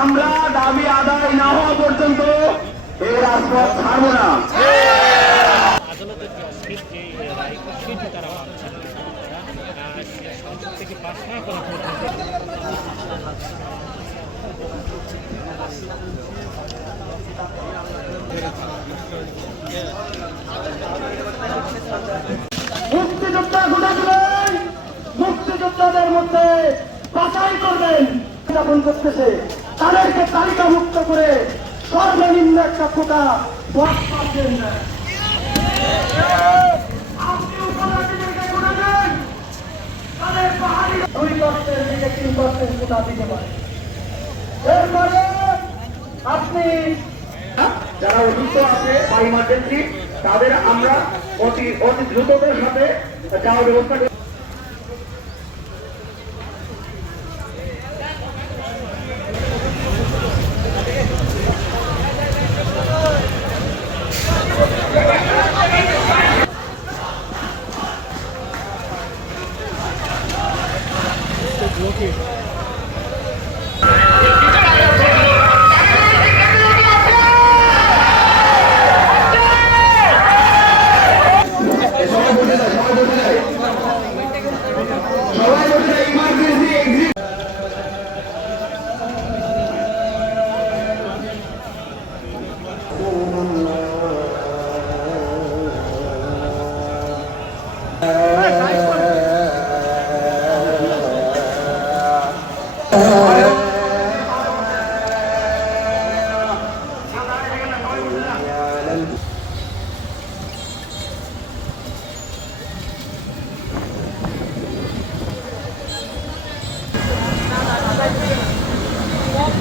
আমরা দাবি আদায় না হওয়া পর্যন্ত এই রাজপথ ছাড়ব না। মুক্তিযোদ্ধা মুক্তিযোদ্ধাদের মধ্যে বাছাই করবেন। স্থাপন করতেছে। তাদেরকে তালিকাভুক্ত করে সর্বনিম্ন একটা কোটা তিন দিতে পারে। আপনি যারা অসুস্থ আছে বা ইমার্জেন্সি তাদের আমরা অতি অতি দ্রুততার সাথে যাওয়ার ব্যবস্থা। Okay.